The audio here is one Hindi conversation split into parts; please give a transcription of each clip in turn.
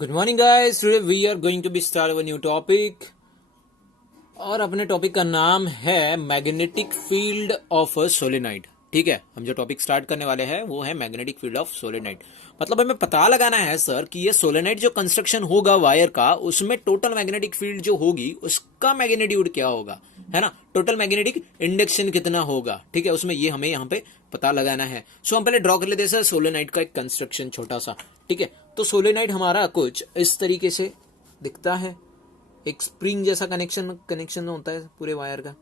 Good morning guys, today we are going to be start a new topic. और अपने टॉपिक का नाम है magnetic field of a solenoid. ठीक है, हम जो टॉपिक स्टार्ट करने वाले हैं वो है मैग्नेटिक फील्ड ऑफ सोलेनाइड। मतलब हमें पता लगाना है सर कि ये सोलेनाइड जो कंस्ट्रक्शन होगा वायर का, उसमें टोटल मैग्नेटिक फील्ड जो होगी उसका मैग्नेट्यूड क्या होगा, है ना। टोटल मैग्नेटिक इंडक्शन कितना होगा, ठीक है, उसमें ये हमें यहाँ पे पता लगाना है। सो हम पहले ड्रॉ कर लेते हैं सर सोलेनाइड का एक कंस्ट्रक्शन छोटा सा। ठीक है, तो सोलेनाइड हमारा कुछ इस तरीके से दिखता है। एक स्प्रिंग जैसा कनेक्शन होता है पूरे वायर का।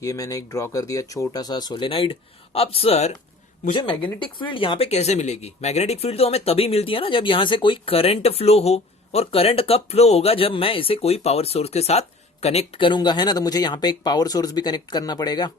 ये मैंने एक ड्रॉ कर दिया छोटा सा सोलेनाइड। अब सर मुझे मैग्नेटिक फील्ड यहाँ पे कैसे मिलेगी? मैग्नेटिक फील्ड तो हमें तभी मिलती है ना जब यहां से कोई करंट फ्लो हो। और करंट कब फ्लो होगा? जब मैं इसे कोई पावर सोर्स के साथ कनेक्ट करूंगा, है ना। तो मुझे यहाँ पे एक पावर सोर्स भी कनेक्ट करना पड़ेगा।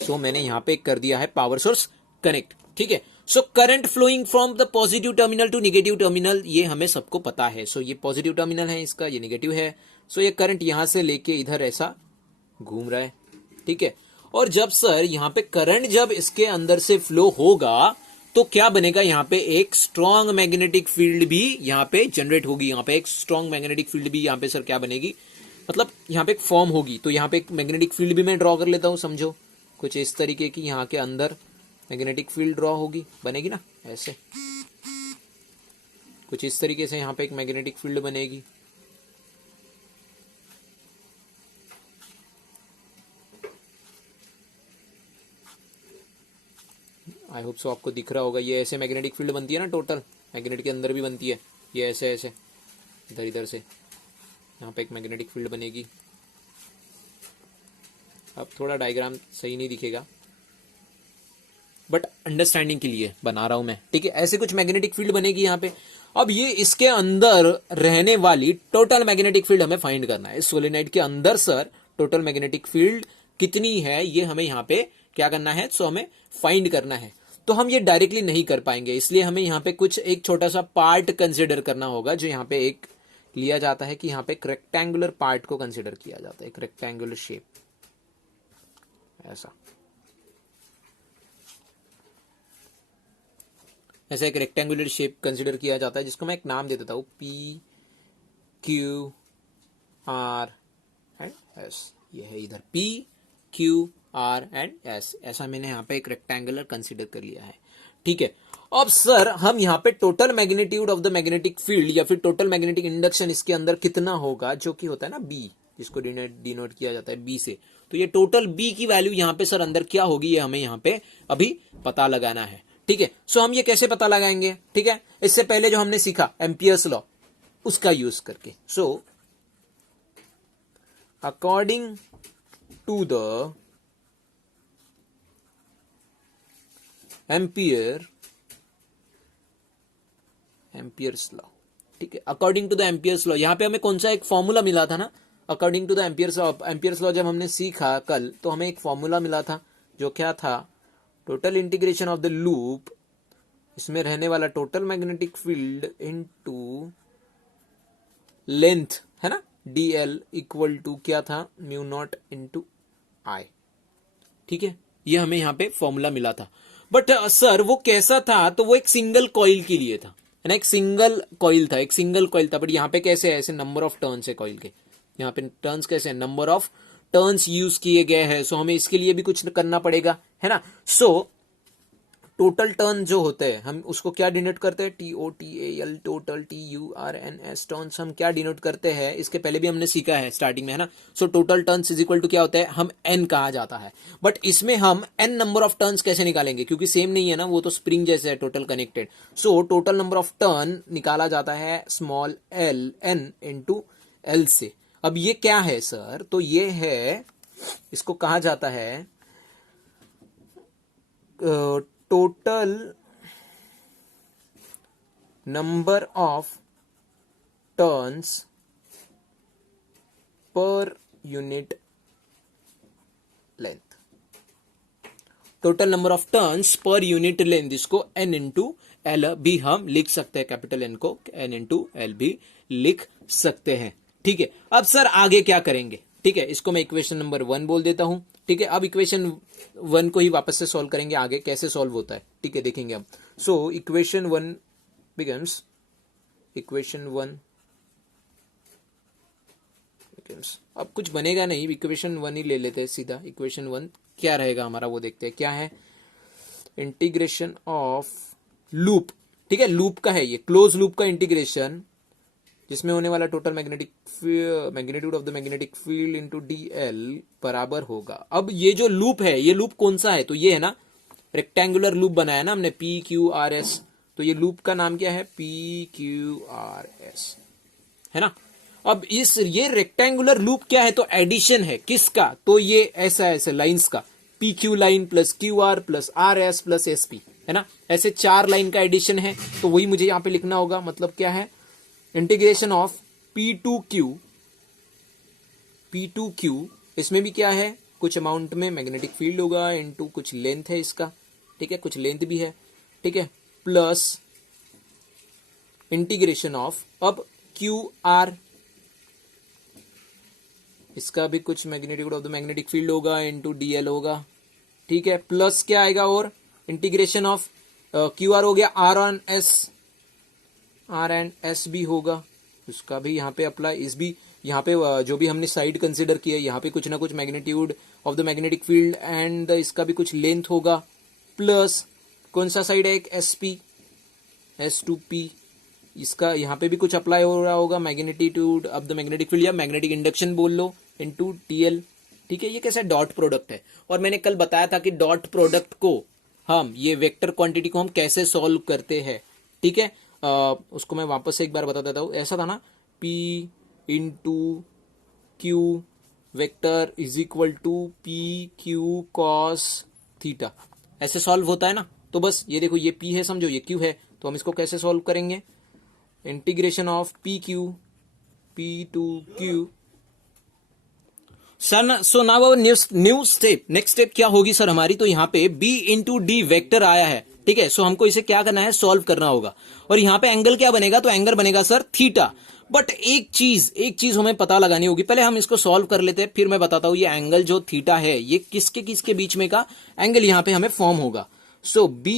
सो मैंने यहाँ पे कर दिया है पावर सोर्स कनेक्ट। ठीक है, so current flowing from the positive terminal to negative terminal, ये हमें सबको पता है। सो ये पॉजिटिव टर्मिनल है इसका, ये नेगेटिव है। सो ये करंट यहां से लेके इधर ऐसा घूम रहा है। ठीक है, और जब सर यहाँ पे करंट जब इसके अंदर से फ्लो होगा तो क्या बनेगा? यहाँ पे एक स्ट्रॉन्ग मैग्नेटिक फील्ड भी यहाँ पे जनरेट होगी। यहाँ पे एक स्ट्रॉन्ग मैग्नेटिक फील्ड भी यहाँ पे सर क्या बनेगी, मतलब यहाँ पे एक फॉर्म होगी। तो यहाँ पे एक मैग्नेटिक फील्ड भी मैं ड्रॉ कर लेता हूँ, समझो कुछ इस तरीके की। यहाँ के अंदर मैग्नेटिक फील्ड ड्रॉ होगी, बनेगी ना ऐसे, कुछ इस तरीके से यहाँ पे एक मैग्नेटिक फील्ड बनेगी। आई होप सो आपको दिख रहा होगा। ये ऐसे मैग्नेटिक फील्ड बनती है ना, टोटल मैग्नेट के अंदर भी बनती है। ये ऐसे ऐसे इधर इधर से यहाँ पे एक मैग्नेटिक फील्ड बनेगी। अब थोड़ा डायग्राम सही नहीं दिखेगा बट अंडरस्टैंडिंग के लिए बना रहा हूं मैं। ठीक है, ऐसे कुछ मैग्नेटिक फील्ड बनेगी यहाँ पे। अब ये इसके अंदर रहने वाली टोटल मैग्नेटिक फील्ड हमें फाइंड करना है। इस सोलेनाइड के अंदर सर टोटल मैग्नेटिक फील्ड कितनी है ये हमें यहाँ पे क्या करना है, सो हमें फाइंड करना है। तो हम ये डायरेक्टली नहीं कर पाएंगे, इसलिए हमें यहाँ पे कुछ एक छोटा सा पार्ट कंसिडर करना होगा। जो यहाँ पे एक लिया जाता है कि यहाँ पे एक रेक्टेंगुलर पार्ट को कंसिडर किया जाता है, एक रेक्टेंगुलर शेप ऐसा। ऐसा एक रेक्टेंगुलर शेप कंसिडर किया जाता है जिसको मैं एक नाम दे देता हूं, P Q R and S. ये है इधर P Q R and S, ऐसा मैंने यहाँ पे एक रेक्टेंगुलर कंसिडर कर लिया है। ठीक है, अब सर हम यहाँ पे total magnitude of the magnetic field या फिर टोटल मैग्नेटिक इंडक्शन इसके अंदर कितना होगा, जो कि होता है ना बी, जिसको डिनोट किया जाता है बी से। तो ये टोटल बी की वैल्यू यहाँ पे सर अंदर क्या होगी, ये हमें यहाँ पे अभी पता लगाना है। ठीक है, सो हम ये कैसे पता लगाएंगे? ठीक है, इससे पहले जो हमने सीखा एम्पियर्स लॉ, उसका यूज करके। So according to the Ampere's law, ठीक है, according to the Ampere's law, यहां पे हमें कौन सा एक फॉर्मूला मिला था ना, according to the Ampere's law जब हमने सीखा कल, तो हमें एक फॉर्मूला मिला था जो क्या था, total integration of the loop, इसमें रहने वाला total magnetic field into length, है ना, डीएल इक्वल टू क्या था, म्यू नॉट इनटू आई। ठीक है, ये हमें यहाँ पे फॉर्मूला मिला था। बट सर वो कैसा था? तो वो एक सिंगल कॉइल के लिए था, है ना, एक सिंगल कॉइल था, एक सिंगल कॉइल था। बट यहाँ पे कैसे है, ऐसे नंबर ऑफ टर्न्स है कॉइल के, यहाँ पे टर्न्स कैसे है, नंबर ऑफ टर्न्स यूज किए गए हैं। सो हमें इसके लिए भी कुछ करना पड़ेगा, है ना। सो टोटल टर्न जो होते हैं हम उसको क्या डिनोट करते हैं, TOTAL, टोटल, TURNS टर्न्स हम क्या डिनोट करते हैं, इसके पहले भी हमने सीखा है स्टार्टिंग में, है ना। So total turns is equal to क्या होता है, हम N कहा जाता है। बट इसमें हम N नंबर ऑफ टर्न्स कैसे निकालेंगे, क्योंकि सेम नहीं है ना, वो तो स्प्रिंग जैसे है total connected. So total number of turn निकाला जाता है small l n into L से। अब ये क्या है सर, तो ये है, इसको कहा जाता है total number of turns per unit length, total number of turns per unit length, इसको N इंटू एल भी हम लिख सकते हैं, कैपिटल N को N इंटू एल भी लिख सकते हैं। ठीक है, अब सर आगे क्या करेंगे? ठीक है, इसको मैं इक्वेशन नंबर 1 बोल देता हूं। ठीक है, अब इक्वेशन 1 को ही वापस से सॉल्व करेंगे, आगे कैसे सॉल्व होता है, ठीक है, देखेंगे हम। So equation 1 becomes, equation 1 becomes, अब कुछ बनेगा नहीं, इक्वेशन 1 ही ले लेते हैं सीधा। इक्वेशन 1 क्या रहेगा हमारा वो देखते हैं, क्या है, इंटीग्रेशन ऑफ लूप, ठीक है, लूप का है ये, क्लोज लूप का इंटीग्रेशन, जिसमें होने वाला total magnitude of the magnetic field into DL बराबर होगा। अब ये जो लूप है, ये लूप कौन सा है, तो ये है ना, रेक्टेंगुलर लूप बनाया ना हमने, पी क्यू आर एस, तो ये लूप का नाम क्या है, पी क्यू आर एस, है ना। अब ये रेक्टेंगुलर लूप क्या है, तो एडिशन है किसका, तो ये ऐसा ऐसे लाइंस का, P Q line plus Q R plus R S plus S P, है ना, ऐसे 4 लाइन का एडिशन है। तो वही मुझे यहां पे लिखना होगा, मतलब क्या है, integration of P to Q, इसमें भी क्या है, कुछ अमाउंट में मैग्नेटिक फील्ड होगा इनटू कुछ लेंथ है इसका, ठीक है, कुछ लेंथ भी है, ठीक है, प्लस इंटीग्रेशन ऑफ अब क्यू आर, इसका भी कुछ magnitude of the magnetic field होगा इनटू डीएल होगा, ठीक है, प्लस क्या आएगा, और इंटीग्रेशन ऑफ क्यू आर हो गया, आर एंड एस भी होगा, उसका भी यहाँ पे अप्लाई, इस भी यहाँ पे जो भी हमने साइड कंसिडर किया है, यहाँ पे कुछ ना कुछ magnitude of the magnetic field and इसका भी कुछ लेंथ होगा, प्लस कौन सा साइड है, एक S P, S to P, इसका यहाँ पे भी कुछ अप्लाई हो रहा होगा, magnitude of the magnetic field या मैग्नेटिक इंडक्शन बोल लो, इनटू टीएल, ठीक है। ये कैसा डॉट प्रोडक्ट है, और मैंने कल बताया था कि डॉट प्रोडक्ट को हम, ये वेक्टर क्वांटिटी को हम कैसे सॉल्व करते हैं, ठीक है। उसको मैं वापस से एक बार बता देता हूँ, ऐसा था ना, P into Q vector is equal to P Q cos theta, ऐसे सॉल्व होता है ना। तो बस ये देखो, ये P है समझो, ये Q है, तो हम इसको कैसे सॉल्व करेंगे, integration of P Q, P to Q, sir. So now new step, next step क्या होगी सर हमारी, तो यहाँ पे B इंटू डी वेक्टर आया है, ठीक है। सो हमको इसे क्या करना है, सॉल्व करना होगा, और यहाँ पे एंगल क्या बनेगा, तो एंगल बनेगा सर थीटा। बट एक चीज हमें पता लगानी होगी, पहले हम इसको सॉल्व कर लेते हैं, फिर मैं बताता हूं ये एंगल जो थीटा है, ये किसके किसके बीच में का एंगल यहाँ पे हमें फॉर्म होगा। सो B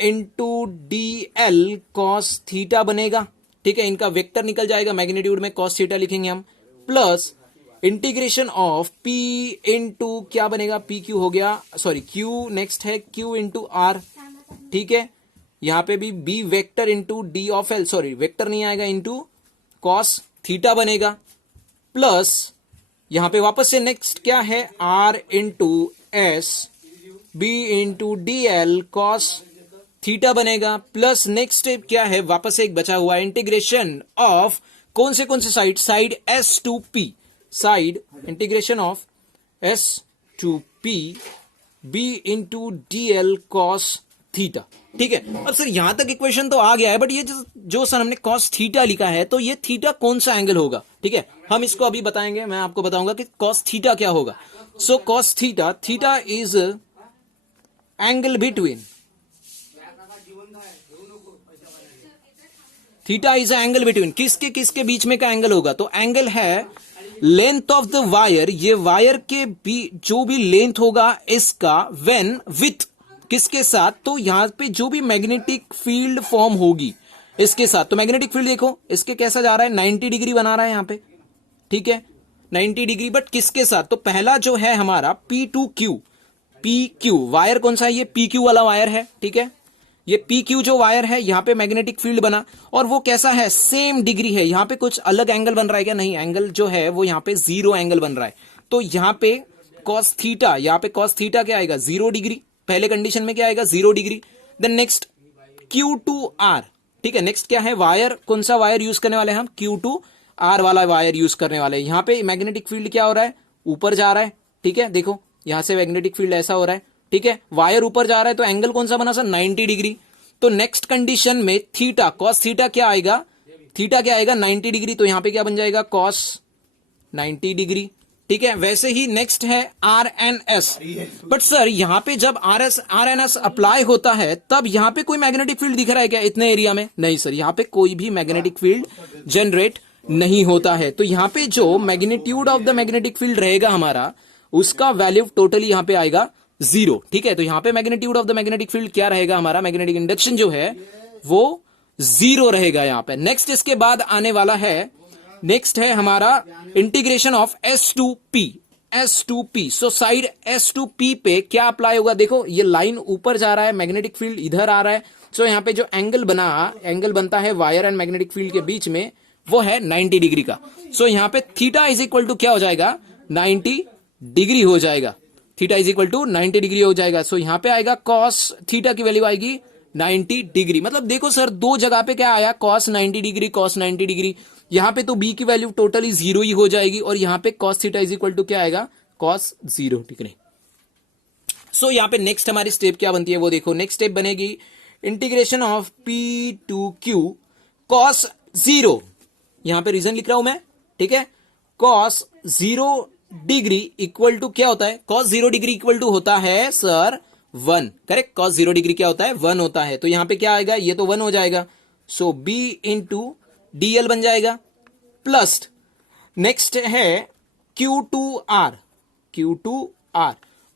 into D L cos theta बनेगा, ठीक है, इनका वेक्टर निकल जाएगा, मैग्नीट्यूड में कॉस थीटा लिखेंगे हम, plus integration of P into क्या बनेगा, पी क्यू हो गया, सॉरी Q नेक्स्ट है, Q इंटू आर, ठीक है, यहां पे भी B vector into D of L, sorry vector नहीं आएगा, इंटू कॉस थीटा बनेगा, प्लस यहां पे वापस से नेक्स्ट क्या है, R into S, B into D L cos theta बनेगा, प्लस नेक्स्ट स्टेप क्या है, वापस से एक बचा हुआ इंटीग्रेशन ऑफ कौन से side S to P, side integration of S to P, B into D L cos theta, ठीक है। अब सर यहां तक इक्वेशन तो आ गया है, बट ये जो सर हमने कॉस थीटा लिखा है, तो ये थीटा कौन सा एंगल होगा, ठीक है, हम इसको अभी बताएंगे, मैं आपको बताऊंगा कि कॉस थीटा क्या होगा। So cos theta is angle between, theta is angle between, किसके किसके बीच में का एंगल होगा, तो एंगल है लेंथ ऑफ द वायर, ये वायर के जो भी लेंथ होगा इसका, व्हेन विथ किसके साथ, तो यहां पे जो भी मैग्नेटिक फील्ड फॉर्म होगी इसके साथ, तो मैग्नेटिक फील्ड देखो इसके कैसा जा रहा है, 90 डिग्री बना रहा है यहां पे, ठीक है, 90 डिग्री, बट किसके साथ, तो पहला जो है हमारा P to Q, PQ wire कौन सा है, ये PQ वाला वायर है, ठीक है, ये PQ जो वायर है यहां पे मैग्नेटिक फील्ड बना, और वो कैसा है, सेम डिग्री है, यहां पे कुछ अलग एंगल बन रहा है क्या, नहीं, एंगल जो है वो यहां पे 0 एंगल बन रहा है, तो यहां पे कॉस थीटा, यहां पे कॉस थीटा क्या आएगा, 0 डिग्री, पहले कंडीशन में क्या आएगा, 0 degree. Then next Q to R, ठीक है, नेक्स्ट क्या है, वायर कौन सा वायर यूज करने वाले हैं हम, Q टू R वाला वायर यूज करने वाले हैं। यहां पे मैग्नेटिक फील्ड क्या हो रहा है, ऊपर जा रहा है, ठीक है, देखो यहां से मैग्नेटिक फील्ड ऐसा हो रहा है, ठीक है, वायर ऊपर जा रहा है, तो एंगल कौन सा बना सर, 90 डिग्री। तो नेक्स्ट कंडीशन में थीटा, कॉस थीटा क्या आएगा, थीटा क्या आएगा, 90 डिग्री, तो यहां पे क्या बन जाएगा, कॉस 90 डिग्री, ठीक है। वैसे ही नेक्स्ट है RNS, बट सर यहां पे जब RNS अप्लाई होता है तब यहां पे कोई मैग्नेटिक फील्ड दिख रहा है क्या इतने एरिया में, नहीं सर, यहां पे कोई भी मैग्नेटिक फील्ड जनरेट नहीं होता है। तो यहां पे जो magnitude of the magnetic field रहेगा हमारा, उसका वैल्यू टोटली यहां पे आएगा 0। ठीक है, तो यहां पे magnitude of the magnetic field क्या रहेगा, हमारा मैग्नेटिक इंडक्शन जो है वो 0 रहेगा यहां पे। नेक्स्ट इसके बाद आने वाला है, नेक्स्ट है हमारा integration of S2P। So side S2P पे क्या अप्लाई होगा, देखो ये लाइन ऊपर जा रहा है, मैग्नेटिक फील्ड इधर आ रहा है। सो यहाँ पे जो एंगल बनता है वायर एंड मैग्नेटिक फील्ड के बीच में, वो है 90 डिग्री का। सो यहाँ पे थीटा इज इक्वल टू क्या हो जाएगा, 90 डिग्री हो जाएगा। Theta is equal to 90 degree हो जाएगा। सो यहाँ पे आएगा कॉस थीटा की वैल्यू आएगी 90 डिग्री। मतलब देखो सर, दो जगह पे क्या आया, कॉस 90 डिग्री, कॉस 90 डिग्री। यहां पे तो बी की वैल्यू टोटली 0 ही हो जाएगी, और यहां पे cos theta is equal to क्या आएगा, कॉस 0 डिग्री। सो यहां पे नेक्स्ट हमारी स्टेप क्या बनती है वो देखो। नेक्स्ट स्टेप बनेगी integration of P to Q cos 0। यहां पे रीजन लिख रहा हूं मैं, ठीक है। कॉस 0 डिग्री इक्वल टू क्या होता है, कॉस 0 डिग्री इक्वल टू होता है सर 1। करेक्ट, कॉस 0 डिग्री क्या होता है, 1 होता है। तो यहां पे क्या आएगा, ये तो 1 हो जाएगा। सो b इंटू dl बन जाएगा, प्लस नेक्स्ट है Q2R।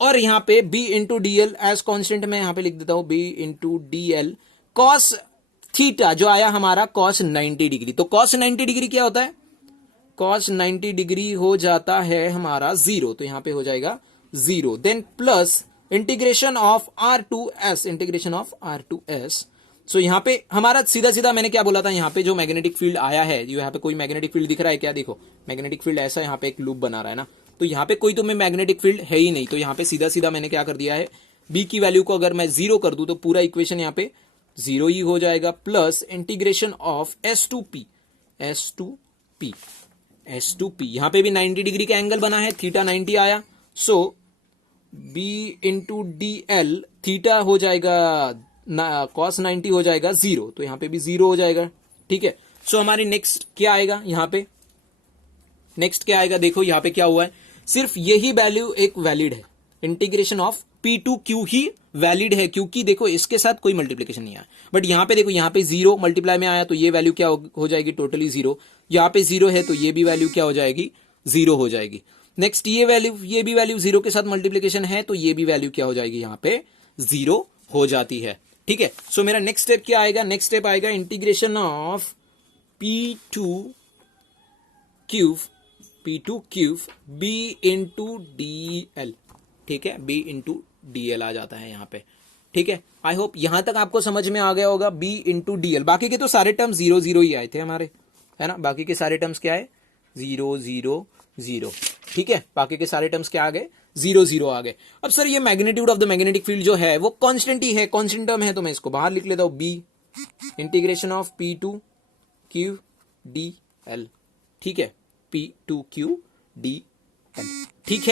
और यहां पे b into dl as constant मैं यहां पे लिख देता हूं, b into dl cos theta जो आया हमारा कॉस 90 डिग्री। तो कॉस 90 डिग्री क्या होता है, कॉस 90 डिग्री हो जाता है हमारा 0। तो यहां पे हो जाएगा 0। Then plus integration of R2S। So यहां पे हमारा सीधा सीधा मैंने क्या बोला था, यहां पे जो मैग्नेटिक फील्ड आया है, यहां पे कोई मैग्नेटिक फील्ड दिख रहा है क्या, देखो मैग्नेटिक फील्ड ऐसा यहां पे एक लूप बना रहा है ना, तो यहां पे कोई तुम्हें मैग्नेटिक फील्ड है ही नहीं। तो यहां पे सीधा सीधा मैंने क्या कर दिया है, बी की वैल्यू को अगर मैं 0 कर दूं तो पूरा इक्वेशन यहां पे 0 ही हो जाएगा। प्लस इंटीग्रेशन ऑफ S2P यहां पे भी 90 डिग्री का एंगल बना है, थीटा 90 आया। सो b इंटू dl थीटा हो जाएगा कॉस 90 हो जाएगा 0। तो यहां पे भी 0 हो जाएगा। ठीक है, सो हमारी नेक्स्ट क्या आएगा, यहां पे नेक्स्ट क्या आएगा, देखो यहां पे क्या हुआ है, सिर्फ यही वैल्यू एक वैलिड है, integration of P2Q he valid है, क्योंकि देखो इसके साथ कोई मल्टीप्लीकेशन नहीं आया। बट यहां पे देखो, यहां पे 0 मल्टीप्लाई में आया तो ये वैल्यू क्या हो जाएगी, टोटली 0। यहां पे 0 है तो ये भी वैल्यू क्या हो जाएगी, 0 हो जाएगी। नेक्स्ट ये भी वैल्यू 0 के साथ मल्टीप्लीकेशन है तो ये भी वैल्यू क्या हो जाएगी, यहां पे 0 हो जाती है। ठीक है, सो मेरा नेक्स्ट स्टेप क्या आएगा, नेक्स्ट स्टेप आएगा integration of P2Q b into dl। ठीक है, b इंटू dl आ जाता है यहां पे। ठीक है, आई होप यहां तक आपको समझ में आ गया होगा, b इंटू dl। बाकी के तो सारे टर्म्स 0 0 ही आए थे हमारे, है ना, बाकी के सारे टर्म्स क्या है, 0 0 0। ठीक है, बाकी के सारे टर्म्स क्या आ गए, 0 0 आ गए। अब सर ये magnitude of the magnetic field जो है वो कांस्टेंट ही है, कांस्टेंट टर्म है, तो मैं इसको बाहर लिख लेता हूं, b integration of P2Q dl। ठीक है, P2Q dl। ठीक है।